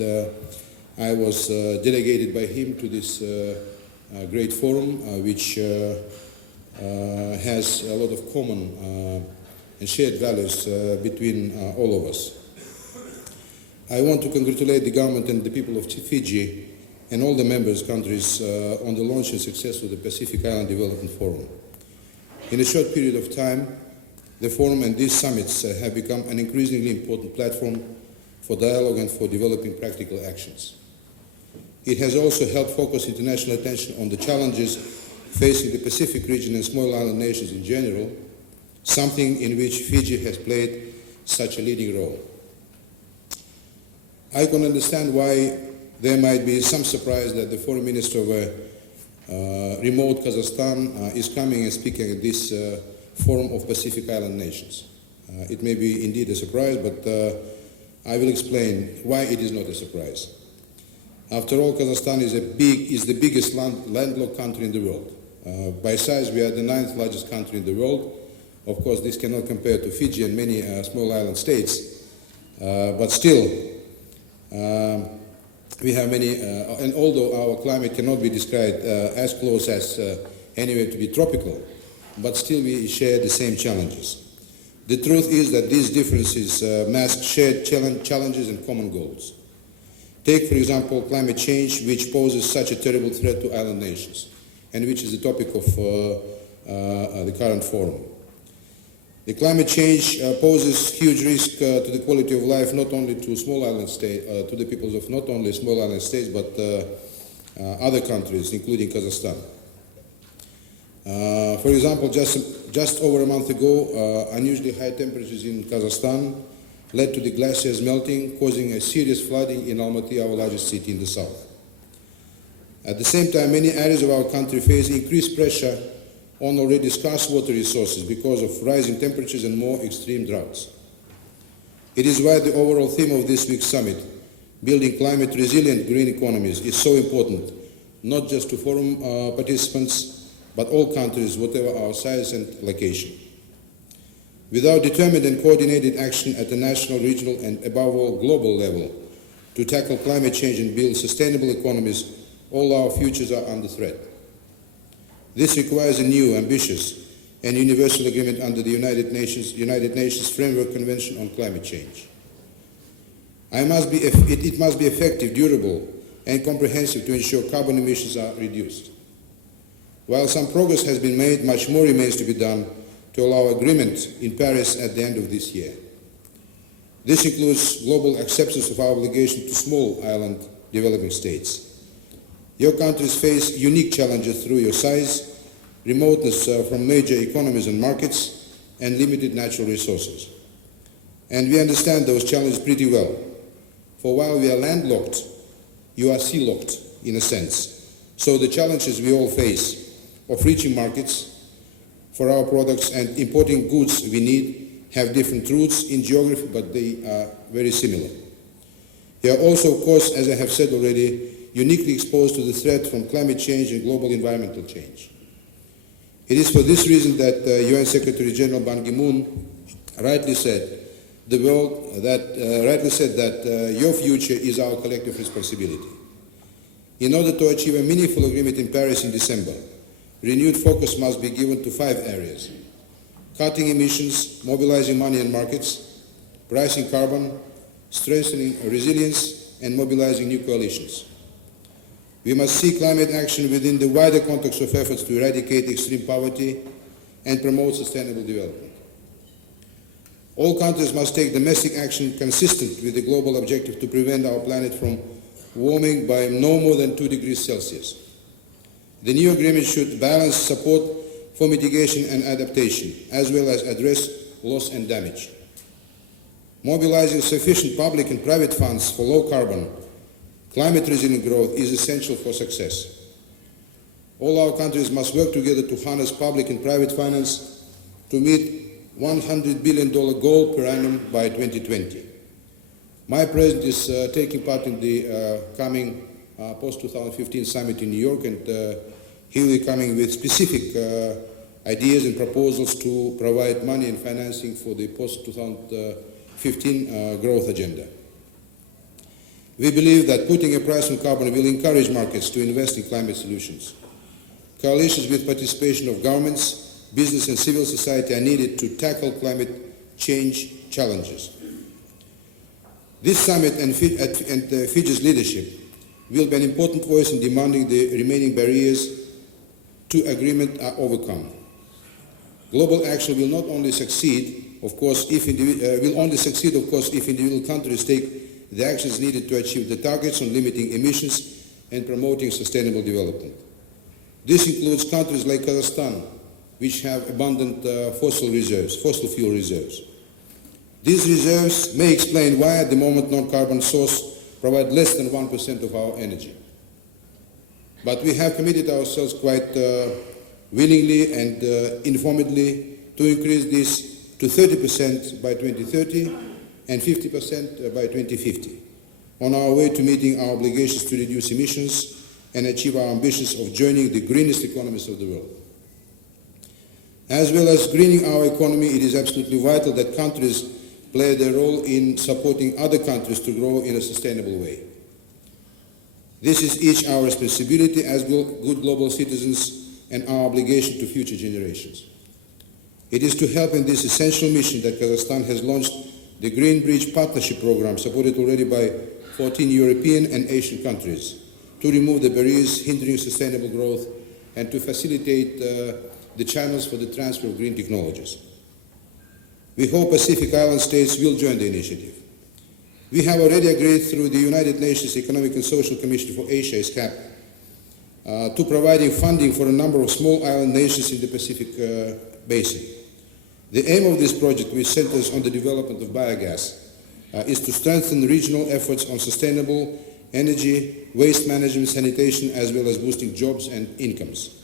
and I was delegated by him to this great forum, which has a lot of common and shared values between all of us. I want to congratulate the government and the people of Fiji and all the members countries on the launch and success of the Pacific Island Development Forum. In a short period of time, the forum and these summits have become an increasingly important platform for dialogue and for developing practical actions. It has also helped focus international attention on the challenges facing the Pacific region and small island nations in general, something in which Fiji has played such a leading role. I can understand why there might be some surprise that the foreign minister of remote Kazakhstan is coming and speaking at this Forum of Pacific Island Nations. It may be indeed a surprise, but I will explain why it is not a surprise. After all, Kazakhstan is the biggest landlocked country in the world. By size, we are the 9th largest country in the world. Of course, this cannot compare to Fiji and many small island states, but still, we have many, and although our climate cannot be described as close as anywhere to be tropical, but still we share the same challenges. The truth is that these differences mask shared challenges and common goals. Take, for example, climate change, which poses such a terrible threat to island nations, and which is the topic of the current forum. The climate change poses huge risk to the quality of life not only to small island states, to the peoples of not only small island states, but other countries, including Kazakhstan. For example, just over a month ago, unusually high temperatures in Kazakhstan led to the glaciers melting, causing a serious flooding in Almaty, our largest city in the south. At the same time, many areas of our country face increased pressure on already scarce water resources because of rising temperatures and more extreme droughts. It is why the overall theme of this week's summit, building climate-resilient green economies, is so important, not just to forum participants, but all countries, whatever our size and location. Without determined and coordinated action at the national, regional, and above all global level to tackle climate change and build sustainable economies, all our futures are under threat. This requires a new, ambitious, and universal agreement under the United Nations Framework Convention on Climate Change. It must be effective, durable, and comprehensive to ensure carbon emissions are reduced. While some progress has been made, much more remains to be done to allow agreement in Paris at the end of this year. This includes global acceptance of our obligation to small island developing states. Your countries face unique challenges through your size, remoteness from major economies and markets, and limited natural resources. And we understand those challenges pretty well. For while we are landlocked, you are sea-locked in a sense. So the challenges we all face of reaching markets for our products and importing goods we need have different routes in geography, but they are very similar. We are also, of course, as I have said already, uniquely exposed to the threat from climate change and global environmental change. It is for this reason that UN Secretary General Ban Ki-moon rightly said that your future is our collective responsibility. In order to achieve a meaningful agreement in Paris in December, renewed focus must be given to 5 areas: cutting emissions, mobilizing money and markets, pricing carbon, strengthening resilience, and mobilizing new coalitions. We must see climate action within the wider context of efforts to eradicate extreme poverty and promote sustainable development. All countries must take domestic action consistent with the global objective to prevent our planet from warming by no more than 2 degrees Celsius. The new agreement should balance support for mitigation and adaptation, as well as address loss and damage. Mobilizing sufficient public and private funds for low carbon, climate resilient growth is essential for success. All our countries must work together to harness public and private finance to meet $100 billion goal per annum by 2020. My president is taking part in the coming post-2015 summit in New York, and he will be coming with specific ideas and proposals to provide money and financing for the post-2015 growth agenda. We believe that putting a price on carbon will encourage markets to invest in climate solutions. Coalitions with participation of governments, business and civil society are needed to tackle climate change challenges. This summit and Fiji's leadership will be an important voice in demanding the remaining barriers to agreement are overcome. Global action will not only succeed, of course, if individual countries take the actions needed to achieve the targets on limiting emissions and promoting sustainable development. This includes countries like Kazakhstan, which have abundant fossil fuel reserves. These reserves may explain why at the moment non-carbon sources provide less than 1% of our energy. But we have committed ourselves quite willingly and informedly to increase this to 30% by 2030 and 50% by 2050, on our way to meeting our obligations to reduce emissions and achieve our ambitions of joining the greenest economies of the world. As well as greening our economy, it is absolutely vital that countries play their role in supporting other countries to grow in a sustainable way. This is each our responsibility as good global citizens and our obligation to future generations. It is to help in this essential mission that Kazakhstan has launched the Green Bridge Partnership Program, supported already by 14 European and Asian countries, to remove the barriers hindering sustainable growth and to facilitate the channels for the transfer of green technologies. We hope Pacific Island states will join the initiative. We have already agreed through the United Nations Economic and Social Commission for Asia, ISCAP, to providing funding for a number of small island nations in the Pacific Basin. The aim of this project, which centers on the development of biogas, is to strengthen regional efforts on sustainable energy, waste management, sanitation, as well as boosting jobs and incomes.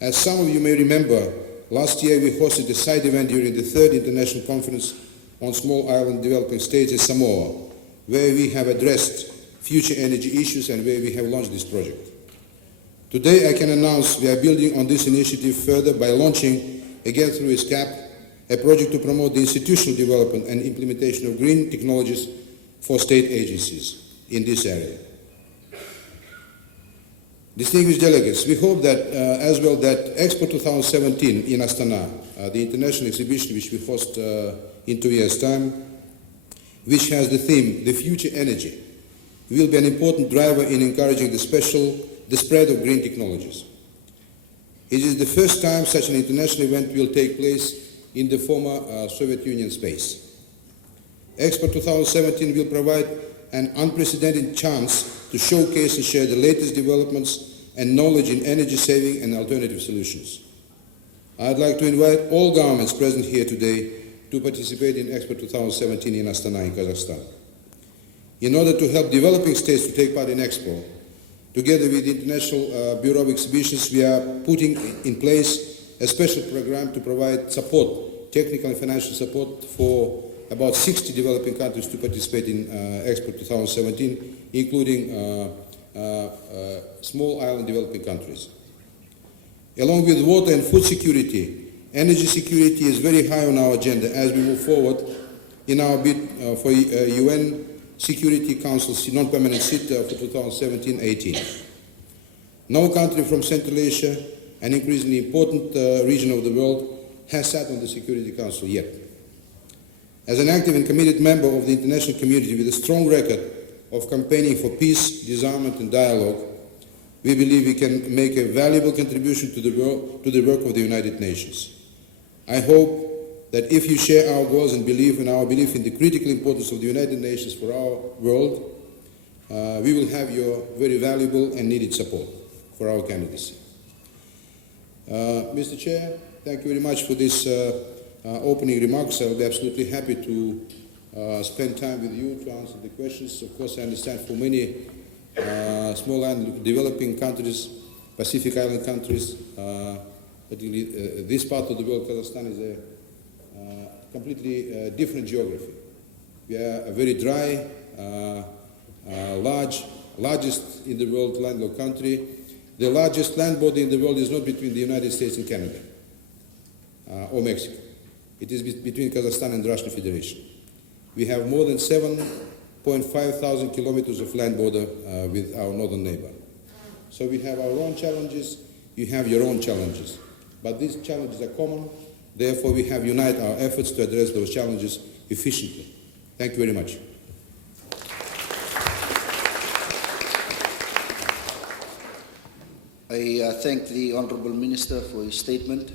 As some of you may remember, last year we hosted a side event during the 3rd International Conference on Small Island Developing States in Samoa, where we have addressed future energy issues and where we have launched this project. Today I can announce we are building on this initiative further by launching, again through ISCAP, a project to promote the institutional development and implementation of green technologies for state agencies in this area. Distinguished delegates, we hope that as well that Expo 2017 in Astana, the international exhibition which we host in 2 years' time, which has the theme, The Future Energy, will be an important driver in encouraging the spread of green technologies. It is the first time such an international event will take place in the former Soviet Union space. Expo 2017 will provide an unprecedented chance to showcase and share the latest developments and knowledge in energy saving and alternative solutions. I'd like to invite all governments present here today to participate in Expo 2017 in Astana in Kazakhstan. In order to help developing states to take part in Expo, together with the International Bureau of Exhibitions, we are putting in place a special program to provide support, technical and financial support for about 60 developing countries to participate in Expo 2017, including small island developing countries. Along with water and food security, energy security is very high on our agenda as we move forward in our bid for UN Security Council's non-permanent seat for 2017-18. No country from Central Asia, an increasingly important region of the world, has sat on the Security Council yet. As an active and committed member of the international community with a strong record of campaigning for peace, disarmament and dialogue, we believe we can make a valuable contribution to the work of the United Nations. I hope that if you share our goals and believe in our belief in the critical importance of the United Nations for our world, we will have your very valuable and needed support for our candidacy. Mr. Chair, thank you very much for this opening remarks. I will be absolutely happy to spend time with you to answer the questions. Of course, I understand for many small and developing countries, Pacific Island countries, particularly this part of the world, Kazakhstan, is a completely different geography. We are a very dry, largest in the world landlocked country. The largest land body in the world is not between the United States and Canada or Mexico. It is between Kazakhstan and the Russian Federation. We have more than 7 0.5 kilometers of land border with our northern neighbor. So we have our own challenges, you have your own challenges. But these challenges are common, therefore we have united our efforts to address those challenges efficiently. Thank you very much. I thank the Honourable Minister for his statement.